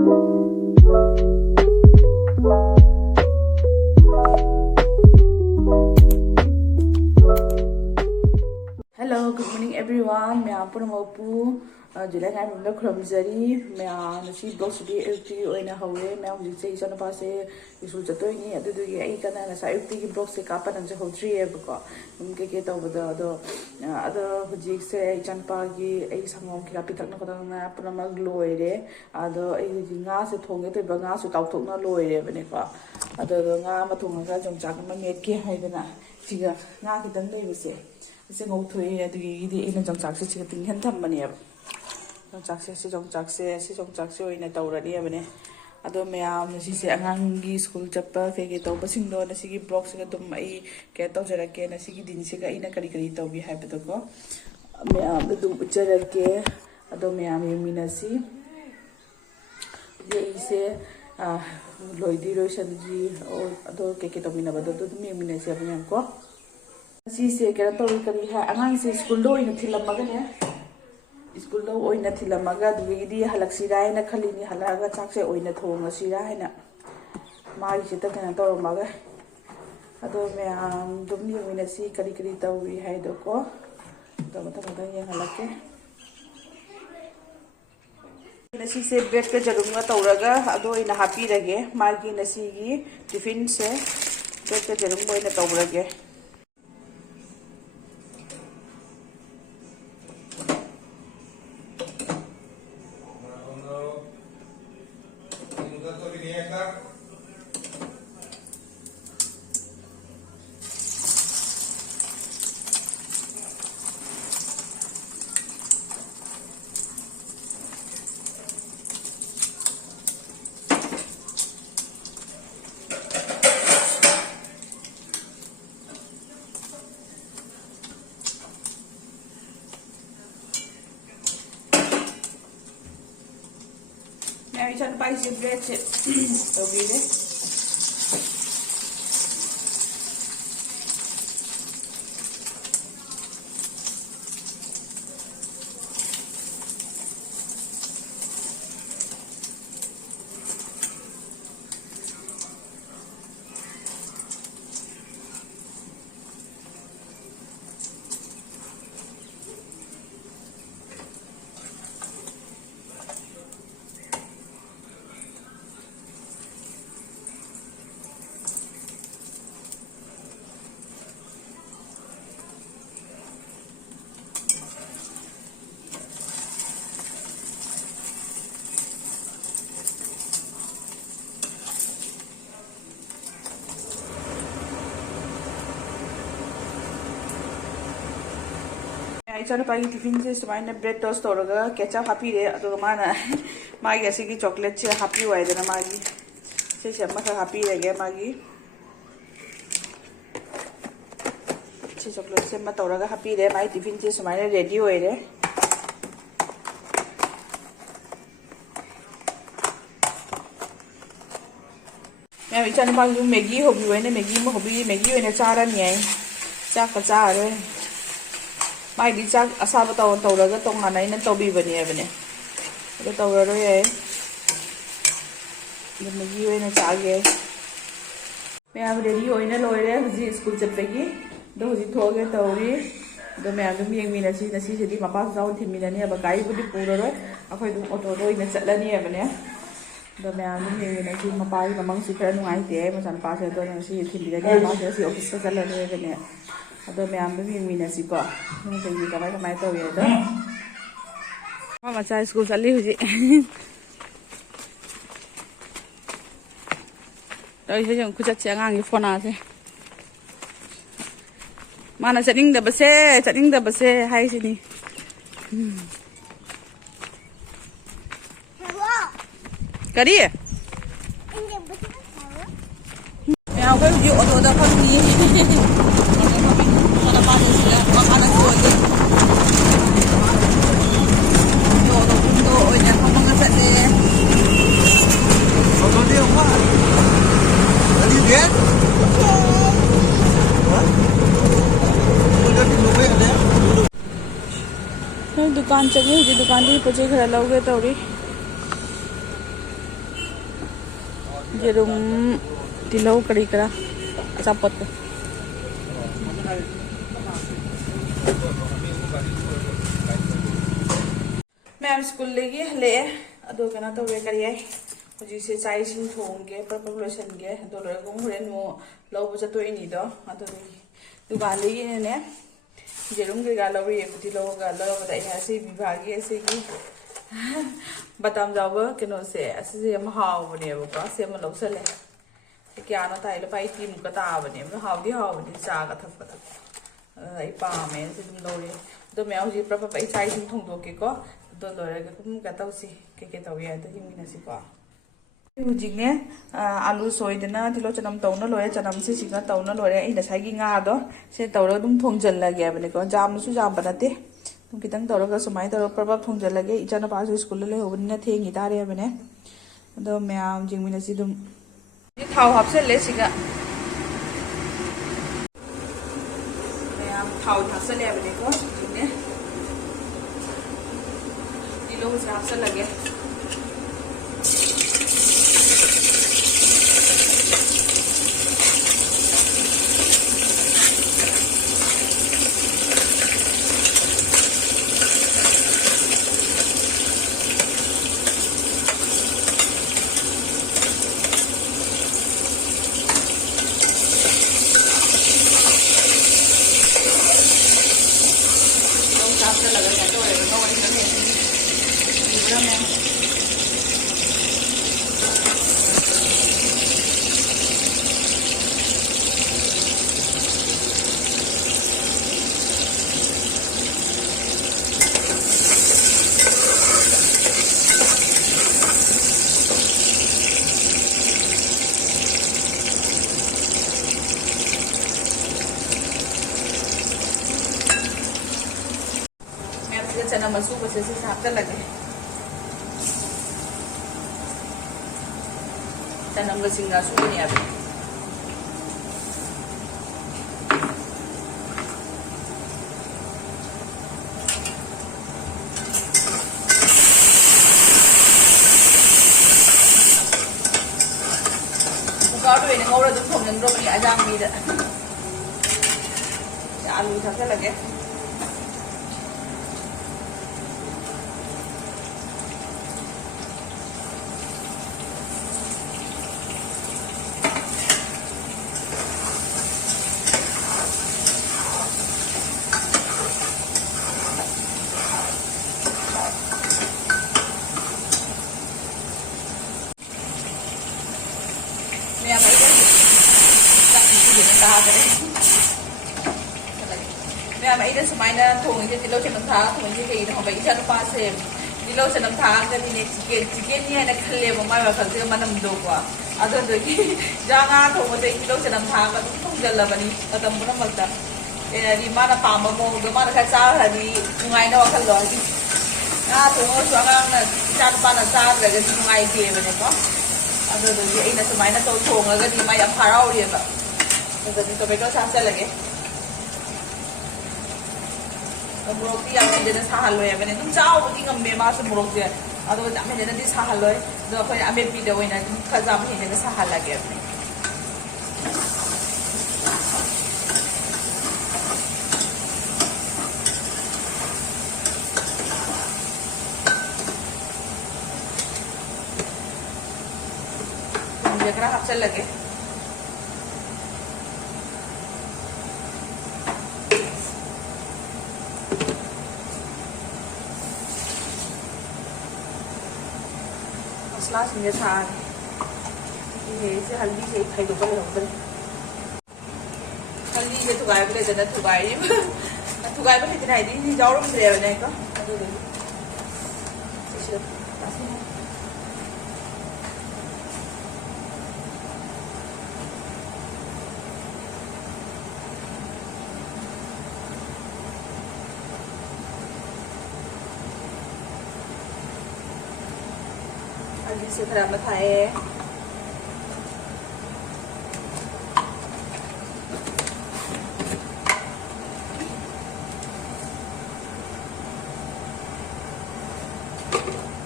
Hello, good morning everyone. मैं आप पुनः जुलाई नाइन में खुरमजरी मैं नसी ब्लॉग सुदी अयुक्ति ओइना हौरे मैं हुजिसे इसन पासे स्कूल चतोइनी अदुदुगी आई कना नसा अयुक्ति की ब्लॉग से कापा नंज होद्री है के तौबदा अदो हुजिसे इसन पागी आई संगोम की कापी तकना खतना पुनमग लोइरे अदो आई nga से थोंगे तो बंगा सु ताउथोकना लोइरे बनेको अदो nga मा थोंगा जोंचाक मा मेटके हाइदना सिगा nga खितन लेबसे इसे ngौथोइ अदुगी इन जोंचाक से सिगा तिंहन थम्बने जोंचाकसे ओइना तौरनी बने अदो मैम नसीसे अंगांगी स्कूल चप्पा के तौबसिंगदो नसीगी ब्लॉग से तुम आई के तौजरके नसीगी दिन से इना करी करी तौबी हाइबदको मैम दुम उच्चरके अदो मैम यमिनसी ये इसे लोइदी रोशनजी और अदो के तौबिना बदो तुम यमिनसी अपने को नसीसे के तौरी करी है अंगांग से स्कूल दो इन थिलमगने स्कूल दो ओइना थिलमगा दुगीदी हलक्सिरा हैना खलिनी हलागा चाकसे ओइना थोंगसिरा हैना मागी से तकना तौरमगा अदो मैम दुम यमिनसी करी करी तौरी हाइदोको तो मथा ये हलके नसी से ब्रेड के जरुंगा तौरगा अदो इना हापीरगे मागी नसीगी टिफिन से ब्रेड के जरुंगा इना तौरगे मैं इसन पाइसे ब्रेड से तौबीरे इचान पाई टिफिन से सुमाइना ब्रेड टोस्ट तौरगा केचप हापीरे अदुगा माना मागी असिगी चॉकलेट से हापी वाइदना मागी से मखा हापीरेगे मागी से चॉकलेट से मा तौरगा हापीरे माई टिफिन से सुमाइना रेडी होइरे मैं इचान पाई मैगी होबी होइने मैगी होइने चारानी है चाक का चारे माइदी चाक असाब तौरगा तोंगाना इन तौबीबनी है अदो तौररो है मैगी होइना चागे मैम रेडी होइना लोइरे हुजी स्कूल चप्पेगी दो हुजी थोगे तौरी दो मैम दुम येंगमिनसी नसी सेदी मपा जाउन थिमिनानी अब गाई बुदी पुररोय अखोय दुम ऑटो रोइना चटलानी है बने दो मैम दुम येंगमिनसी मपाई ममंग सु खरा नुंगाइते मचान पासे दो नसी थिमिनानी पासे सी ऑफिस का चलने बने अदो मैम दुम येंगमिनसी को नोंजोंगी कमाय कमाय तौये दो मा मचा स्कूल चली हुजी तो इसे जों खुचत से आंगांगी फोना से माना चनिंगदबसे हाइसिनी करी मैं आगे हुजी ऑटो दा फंगी दुकान चलिए दुकान की पोचे खरा लौगे तौरी Jerum tilau kari kara sapot ko. Ma'am school lagi le ado kana to we kari ai. Hoji se chai sing thong ge preparation ge do lo gong huren mo lo bu chato ini do ado dukan lagi ne jerum ge ga lo ye puti lo ga lo ba dai ha se bibagi se gi batam jawa kino se ase ma haw ne ba se ma lo sale kya na tai lo pai tim ka ta ba ne haw di cha ka thak pa ai pa me se dum lo re do me hoji proper pai chai sing thong do ke ko do lo re ka kum ka tau si ke tau ya da him na si ko Hujik ne alu soidana tilo chanam tauna loya chanam se singa tauna loya ina sagi nga do se tawra dum thongjal lage abane ko jam su jam banate tum kitang tawra ka sumai tawra prabab thongjal lage ichana pa su school le hobin na thengi tare abane do myam jingmina si dum thau hapse le siga myam thau hapse le abane ko ne tilo hapse lage चना मसूर बसे से साफ लगे चना मसिंगा सुनी अब cooker में ngौर दम थोंग नंगरो बनी अजांग भी आलू थक लगे Mẹ đã sumai na thùng cái tilo chân thang thùng cái nó phải chân pa xem tilo chân thang cái này chicken này nó khlle mà mai vào cái mà nằm đồ quá à rồi rồi cái jangan thùng cái tilo chân thang cái thùng chân là bani tầm nó mất ta đi mà nó pam mà mồm đồ mà nó khai sao là đi ngay nó khai rồi đi thùng nó xuống ngang chân pa nó sao rồi cái ngay kia vậy có à rồi rồi cái này sumai na thùng cái đi mai ăn phá rau đi vậy rồi thì tôi phải có sao sẽ là cái Murok yang jadi sahal loy, mana tu jauh lagi ngambil masuk murok dia. Atau kami jadi nanti sahal loy, tu aku ambil video ini nanti kazam ini jadi sahal lagi. Dia kerap hapsel lagi. मसला सिंगे था ये से हल्दी से खाई तो पड़े होते हल्दी से तो गाय बोले जना तो गाय बोले इतना ही नहीं जाओ रुम रहे हो नहीं का से खराब मत खाए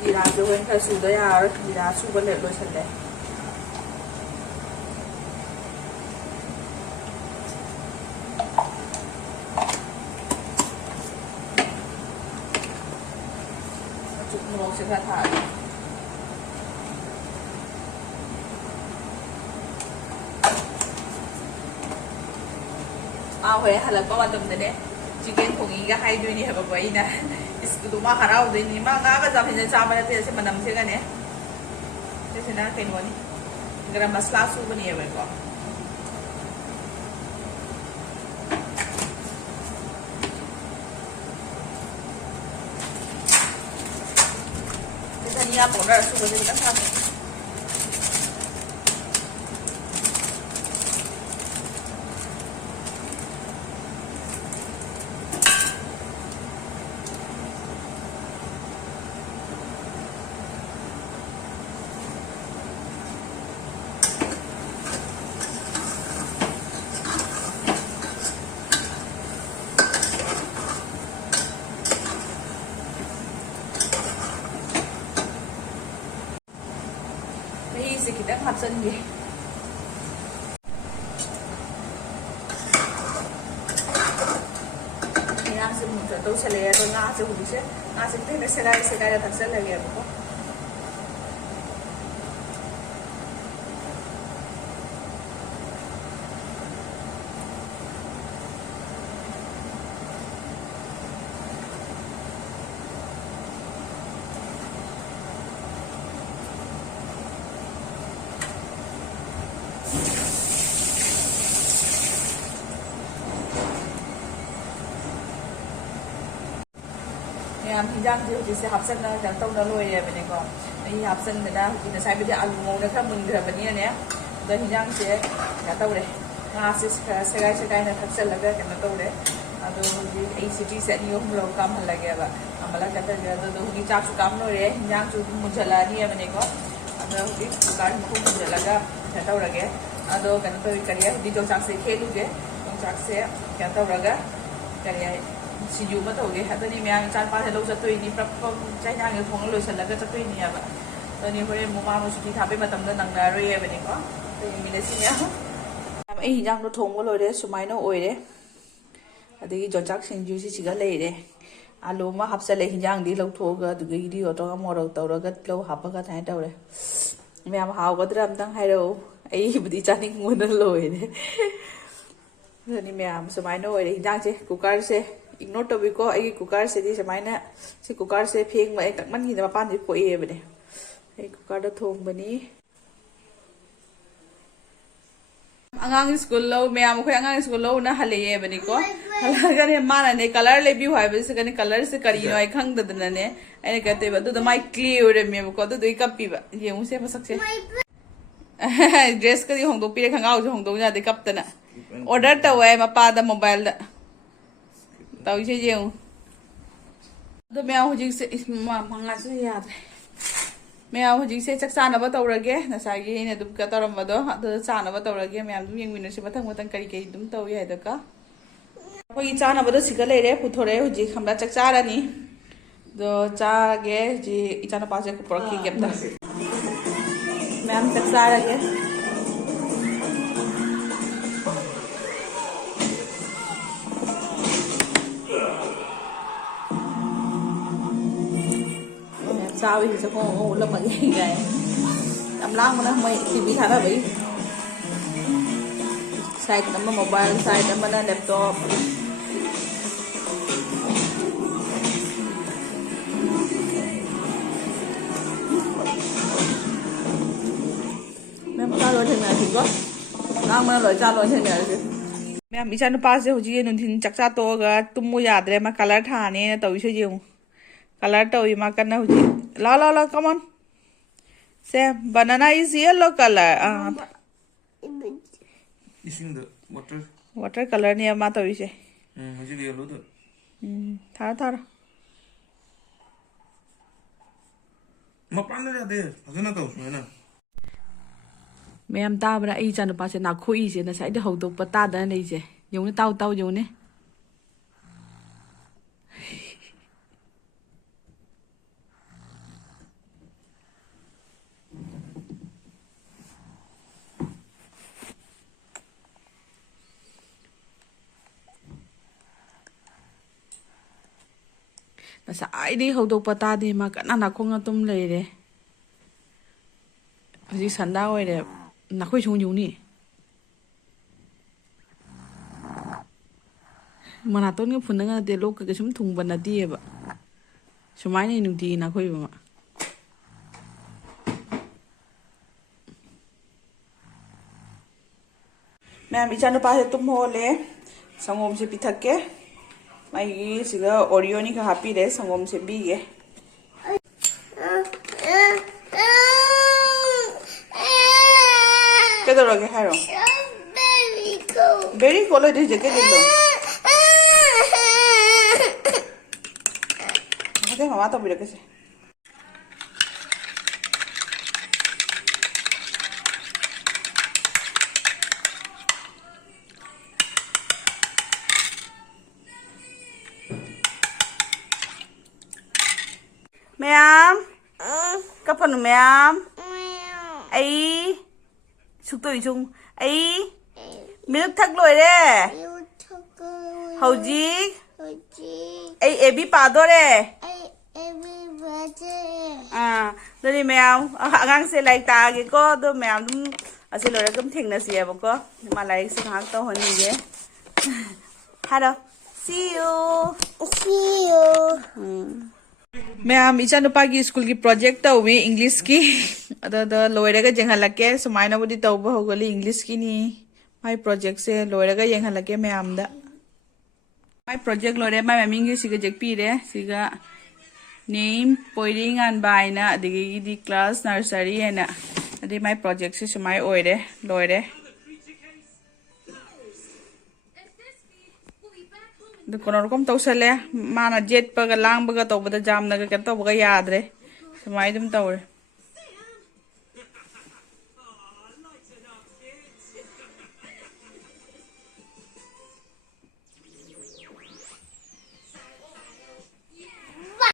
जीरा जो है इनका सूदा यार जीरा सूबल ले लो चल ले ꯍꯣꯏ ꯍꯜꯂꯛꯄ ꯃꯇꯝꯗꯅꯦ ꯆꯤꯀꯦꯟ ꯊꯣꯡꯉꯤꯒ ꯍꯥꯏꯗꯣꯏꯅꯦ ꯍꯥꯏꯕꯀꯣ ꯑꯩꯅ ꯏꯁꯀꯨꯗꯣ ꯃꯥ ꯍꯔꯥꯎꯗꯣꯏꯅꯤ ꯃꯥ ꯉꯥꯒ ꯆꯥꯐꯤꯟꯅ ꯆꯥꯕ ꯅꯠꯇꯦ ꯁꯤ ꯃꯅꯝꯁꯤꯒꯅꯦ ꯁꯤꯁꯤꯅ ꯀꯩꯅꯣꯅꯤ ꯒꯔꯝ ꯃꯁꯂꯥ ꯁꯨꯕꯅꯦꯕꯀꯣ धनिया पाउडर सुबह से खा से खितंग हापसनगे यहाँ से मुझे तो चले तो ना से हुई से ना से फिर सेगाई तक से लगे आपको ꯌꯥꯝ ꯍꯤꯟꯖꯥꯡꯁꯦ ꯍꯧꯖꯤꯛꯁꯦ ꯍꯥꯞꯆꯟꯅ ꯀꯩꯅꯣ ꯇꯧꯅ ꯂꯣꯏꯔꯦꯕꯅꯦꯀꯣ ꯑꯩ ꯍꯥꯞꯆꯟꯗꯅ ꯍꯧꯖꯤꯛ ꯉꯁꯥꯏꯕꯨꯗꯤ ꯑꯂꯨ ꯉꯧꯅ ꯈꯔ ꯃꯨꯟꯈ꯭ꯔꯕꯅꯤꯅꯅꯦ ꯑꯗꯣ ꯍꯤꯟꯖꯥꯡꯁꯦ ꯀꯩꯅꯣ ꯇꯧꯔꯦ ꯉꯥꯁꯦ ꯈꯔ ꯁꯦꯒꯥꯏꯅ ꯊꯛꯆꯜꯂꯒ ꯀꯩꯅꯣ ꯇꯧꯔꯦ ꯑꯗꯣ ꯍꯧꯖꯤꯛ ꯑꯩ ꯁꯤꯇꯤꯁꯦ 2-3 ꯀꯥꯝꯍꯜꯂꯒꯦꯕ ꯀꯥꯝꯍꯜꯂꯒ ꯀꯩꯗꯧꯔꯦ ꯑꯗꯣ ꯍꯧꯖꯤꯛ ꯆꯥꯛꯁꯨ ꯀꯥꯝ ꯂꯣꯏꯔꯦ ꯍꯤꯟꯖꯥꯡꯁꯨ ꯃꯨꯟꯖꯜꯂꯛꯑꯅꯤꯕꯅꯦꯀꯣ ꯑꯗꯣ ꯍꯧꯖꯤꯛ ꯀꯨꯀꯔ ꯃꯈꯨꯝ ꯃꯨꯟꯖꯜꯂꯒ ꯀꯩꯅꯣ ꯇꯧꯔꯒꯦ ꯑꯗꯣ ꯀꯩꯅꯣ ꯇꯧꯋꯤ ꯀꯔꯤ ꯍꯧꯖꯤꯛ ꯌꯣꯡꯆꯥꯛꯁꯦ ꯈꯦꯠꯂꯨꯒꯦ ꯌꯣꯡꯆꯥꯛꯁꯦ ꯀꯩꯅꯣ ꯇꯧꯔꯒ ꯀꯔꯤ सिजू में तौगे मैं चार पास लौ चतनी चाइना थोंग लोसलग चतनी होरें मुमा मुसुटी थापे नंगनरोको हिंजांग थोंग लोरे सूमायन ओरे जोंचाक सिंजू सिग लेरे आलू में हापचले हिंजांगी लौथोगी मोरक तौर लौ हापग तौरे मैं हावगद्रा अमतंग चानिंग लोरे मैं सूमायन ओरे हिंजांग से कुकर से इग्नोर तौको कुकर से कुकर से फेंग तकमन मपान से पोएबने कुकर थोंबनी आगांग स्कूल लो मैं आगांग स्कूल लो ना हलेबनीको हलगने माने कलर लेबी है कलर से करीनो आई खंगदने अने कहते माई क्ले ओरमेबको कपीब येसे मसक से ड्रेस कदी होंदोपीरे खंगाव होंदो यादे कपतना ऑर्डर तवे मपाद मोबाइल तौसे ये मैं हजिक से मंगा से यादे मैं हजिक से चक चानब तौरगे नसागी तौरमदो चानब तौरगे मैं येंसे मथंग मथंग करी कई तौई है अखोई चानबद सिग लेरे पुथोरे हजिक हम चक चारनी चागे जी इचानपासे पुरखीगे मैं चक चारगे sao thì sẽ không lâm mà cái này làm lang mà nó mày TV thả ra vậy xài cái mobile xài cái laptop मैं cha rồi thế này thì có lang mà lời cha rồi thế này chứ मैं इचा नुपा से हुजी नुथिन चक्चा तोगा तुमु यादरे मा colour थाने तौसे जेउ colour तौई मा कना हुजी ला come on say banana is yellow color using the water color ne ma tauise huji yellow do thara ma pan na de fazana tau na ma'am ताबरा आई चानुपा से नाखोई से नसाई दे हौदोक पता दा नै जे यौने ताउ यौने नसाई दे हौदोक पता दे मा कना नाखोंगा तुम लेरे हजी संदा ओइरे नाखोई छुं युनी ꯃꯅꯥꯇꯣꯟꯒ ꯐꯨꯟꯅꯒ ꯅꯠꯇꯦ ꯂꯣꯛ ꯀꯩꯀꯩ ꯁꯨꯝ ꯊꯨꯡꯕ ꯅꯠꯇꯦꯕ ꯁꯨꯃꯥꯏꯅ ꯅꯨꯡꯇꯤꯒꯤ ꯅꯥꯈꯣꯏꯕ ꯃꯌꯥꯝ ꯏꯆꯥꯅꯨꯄꯥꯁꯦ ꯇꯨꯝ ꯍꯧꯒꯠꯂꯦ ꯁꯪꯒꯣꯝꯁꯦ ꯄꯤꯊꯛꯀꯦ ꯃꯥꯒꯤ ꯁꯤꯗ ꯑꯣꯔꯤꯑꯣꯅꯤ ꯈꯔ ꯍꯥꯞꯄꯤꯔꯦ ꯁꯪꯒꯣꯝ ꯁꯦꯝꯕꯤꯒꯦ ꯀꯩꯗꯧꯔꯒꯦ ꯍꯥꯏꯔꯣ ꯕꯦꯔꯤ ꯀꯣꯜ ꯑꯣꯏꯗꯣꯏ ꯖꯦꯀꯦꯠ ꯂꯤꯠꯂꯣ ꯃꯇꯦꯡ ꯃꯃꯥ ꯇꯧꯕꯤꯔꯛꯀꯦꯁꯦ ꯃꯌꯥꯝ ꯀꯞꯄꯅꯨ ꯃꯌꯥꯝ ꯑꯩ ꯁꯨꯛꯇꯣꯏ ꯁꯨꯡ ꯑꯩ ꯃꯤꯜꯛ ꯊꯛ ꯂꯣꯏꯔꯦ ꯍꯧꯖꯤꯛ ꯑꯩ ꯑꯦꯕꯤ ꯄꯥꯗꯣꯔꯦ ꯑꯗꯨꯗꯤ ꯃꯌꯥꯝ ꯑꯉꯥꯡꯁꯦ ꯂꯥꯏꯔꯤꯛ ꯇꯥꯛꯑꯒꯦꯀꯣ ꯑꯗꯣ ꯃꯌꯥꯝ ꯑꯗꯨꯝ ꯑꯁꯤ ꯂꯣꯏꯔꯒ ꯑꯗꯨꯝ ꯊꯦꯡꯅꯁꯤꯑꯕꯀꯣ ꯃꯥ ꯂꯥꯏꯔꯤꯛꯁꯦ ꯉꯥꯏꯍꯥꯛ ꯇꯧꯍꯟꯈꯤꯒꯦ ꯍꯥꯏꯔꯣ see you ꯃꯌꯥꯝ ꯏꯆꯥꯅꯨꯄꯥꯒꯤ ꯁ꯭ꯀꯨꯜꯒꯤ ꯄ꯭ꯔꯣꯖꯦꯛ ꯇꯧꯋꯤ ꯏꯪꯂꯤꯁꯀꯤ ꯑꯗꯨꯗ ꯂꯣꯏꯔꯒ ꯌꯦꯡꯍꯜꯂꯛꯀꯦ ꯁꯨꯃꯥꯏꯅꯕꯨꯗꯤ ꯇꯧꯕ ꯍꯧꯒꯠꯂꯤ ꯏꯪꯂꯤꯁꯀꯤꯅꯤ ꯃꯥꯏ ꯄ꯭ꯔꯣꯖꯦꯛꯁꯦ ꯂꯣꯏꯔꯒ ꯌꯦꯡꯍꯜꯂꯛꯀꯦ ꯃꯌꯥꯝꯗ ꯃꯥꯏ ꯄ꯭ꯔꯣꯖꯦꯛ ꯂꯣꯏꯔꯦ ꯃꯥꯏ ꯃꯃꯤꯡꯒꯤ ꯁꯤꯒ ꯌꯦꯛꯄꯤꯔꯦ ꯁꯤꯒ ꯅꯦꯝ ꯄꯣꯏꯔꯤꯉꯥꯟꯕ ꯍꯥꯏꯅ ꯑꯗꯒꯤꯗꯤ ꯀ꯭ꯂꯥꯁ ꯅꯔꯁꯔꯤ ꯍꯥꯏꯅ ꯑꯗꯩ ꯃꯥꯏ ꯄ꯭ꯔꯣꯖꯦꯛꯁꯦ ꯁꯨꯃꯥꯏ ꯑꯣꯏꯔꯦ ꯂꯣꯏꯔꯦ ꯑꯗꯨ ꯀꯩꯅꯣꯔꯀꯝ ꯇꯧꯁꯜꯂꯦ ꯃꯥꯅ ꯌꯦꯠꯄꯒ ꯂꯥꯡꯕꯒ ꯇꯧꯕꯗ ꯖꯥꯝꯅꯒ ꯀꯩꯅꯣ ꯇꯧꯕꯒ ꯌꯥꯗ꯭ꯔꯦ ꯁꯨꯃꯥꯏꯅ ꯑꯗꯨꯝ ꯇꯧꯔꯦ